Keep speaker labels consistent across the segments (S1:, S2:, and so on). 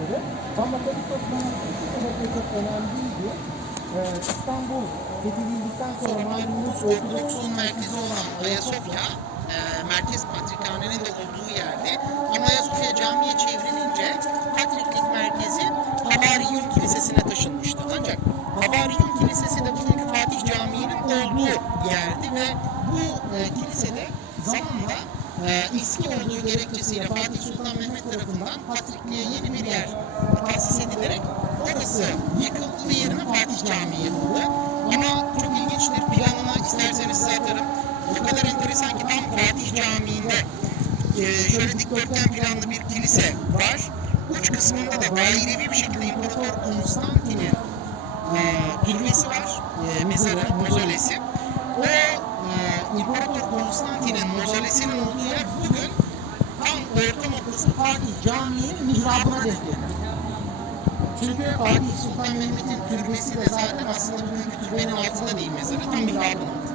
S1: Savaşları. Pamukkale'nin iki sebeple çok önemliydi. Ee, İstanbul fethedildikten sonra malumunuz
S2: Ortodoksluğun merkezi olan Ayasofya, e, Merkez Patrikhane'nin de olduğu yerdi. Ama Ayasofya camiye çevrilince Patriklik merkezi Havariyun Kilisesi'ne taşınmıştı. Ancak Havariyun Kilisesi de bugünkü Fatih Camii'nin olduğu yerdi ve bu e, kilisede zamanla e, eski olduğu gerekçesiyle Fatih Sultan Mehmet tarafından Patrikliğe yeni bir yer tahsis edilerek orası yıkıldı ve yerine Fatih Camii yapıldı. Ama çok ilginçtir. Planını isterseniz size atarım. O kadar enteresan ki tam Fatih Camii'nde e, şöyle dikdörtgen planlı bir kilise var. Uç kısmında da dairevi bir şekilde İmparator Konstantin'in e, türbesi var. E, mezarı, mozolesi. O İmparator Konstantin'in mozolesinin olduğu yer bugün tam orta noktası Fatih Camii'nin mihrabına denk gelir. Çünkü Fatih Sultan Mehmet'in türbesi de zaten aslında bugünkü türbenin altında değil mezarı, tam mihrabın altında.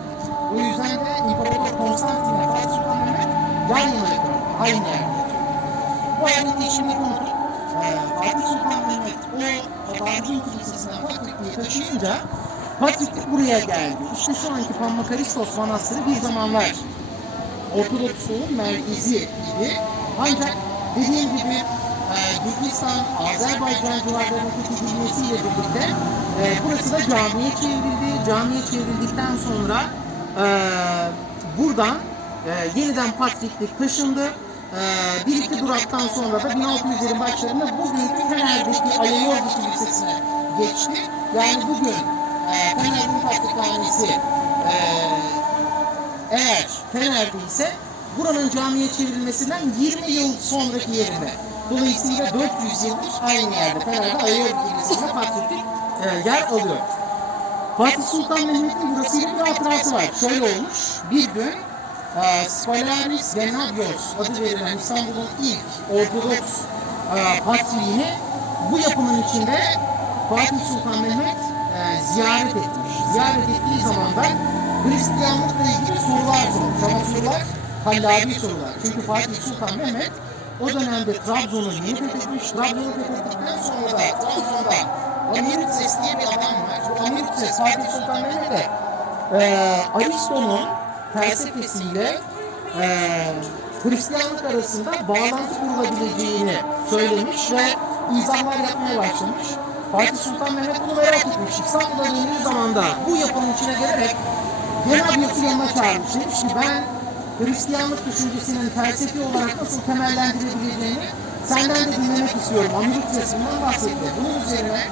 S2: O yüzden de İmparator Konstantin Fatih Sultan Mehmet yan yana yatıyor, aynı yerde yatıyor. Bu ayrıntıyı şimdilik unutun. Ee, Fatih Sultan Mehmet o Fatih Kilisesi'nden Patrikli'ye taşıyınca
S1: Patriklik buraya geldi. İşte şu anki Pammakaristos Manastırı bir zamanlar
S2: Ortodoksluğun merkezi idi. Ancak dediğim gibi e, Gürcistan, Azerbaycan civarlarının fethedilmesiyle birlikte
S1: e, burası da camiye çevrildi. Camiye çevrildikten sonra e, buradan e, yeniden Patriklik taşındı. E, bir iki duraktan sonra da 1600'lerin başlarında bugünkü Fener'deki Ayayorgi Kilisesi'ne
S2: geçti. Yani bugün e, Fener'in Patrikhanesi
S1: eğer Fener'de ise buranın camiye çevrilmesinden 20 yıl sonraki yerine. Dolayısıyla 400 yıldır aynı yerde Fener'de Ayayorgi Kilisesi'nde Patriklik e, yer alıyor. Fatih Sultan Mehmet'in burasıyla bir hatırası var. Şöyle olmuş. Bir gün e, Spalaris Gennadios adı verilen İstanbul'un ilk Ortodoks e, patriğini bu yapının içinde Fatih Sultan Mehmet e, ziyaret etmiş. Ziyaret ettiği zaman da Hristiyanlıkla ilgili sorular sormuş. Ama sorular kallavi sorular. Çünkü Fatih Sultan Mehmet o dönemde Trabzon'u yeni fethetmiş. Trabzon'u fethettikten sonra da
S2: Trabzon'da Amiritses diye bir adam var.
S1: bu Amiritses Fatih Sultan Mehmet'e e, Aristo'nun felsefesiyle e, Hristiyanlık arasında bağlantı kurulabileceğini söylemiş ve izahlar yapmaya başlamış. Fatih Sultan Mehmet bunu. İstanbul'a döndüğü zaman da bu yapının içine gelerek Genadios'u yanına çağırmış. Demiş ki ben Hristiyanlık düşüncesinin felsefi olarak nasıl temellendirebileceğini senden de dinlemek istiyorum. Amiritses bundan bahsetti. Bunun üzerine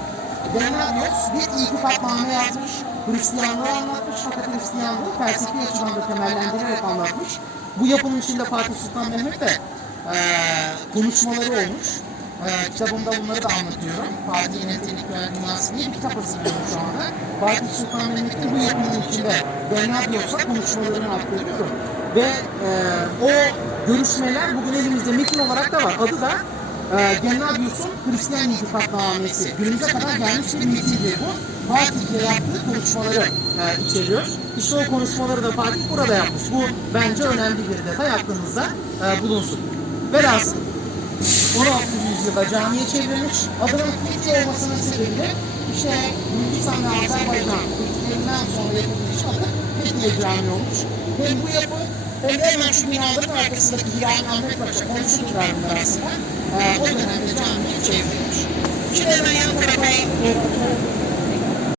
S1: Bernardios bir itikadname yazmış, Hristiyanlığı anlatmış fakat Hristiyanlığı felsefi açıdan da temellendirerek anlatmış. Bu yapının içinde Fatih Sultan Mehmet de eee, konuşmaları olmuş. Eee kitabımda bunları da anlatıyorum. Fatih'in Entelektüel Dünyası diye bir kitap hazırlıyorum şu anda. Fatih Sultan Mehmet'in bu yapının içinde Bernardios'a konuşmalarını aktarıyorum. Ve eee, o görüşmeler bugün elimizde metin olarak da var. Adı da e, Gennadius'un Hristiyan itikadnamesi. Günümüze kadar gelmiş bir metindir bu. Fatih'le yaptığı konuşmaları e, içeriyor. İşte o konuşmaları da Fatih burada yapmış. Bu bence önemli bir detay aklınızda e, bulunsun. Velhasıl 16. yüzyılda camiye çevrilmiş. Adının Fethiye olmasının sebebi işte Gürcistan ve Azerbaycan Fethiye'linden sonra yapılmış adı Fethiye Camii olmuş. Ve bu yapı de hemen şu binaların arkasındaki Hilal Ahmet Paşa komşudular bunlar aslında. Ee, o dönemde camiye çevrilmiş.
S2: Şimdi hemen yan tarafa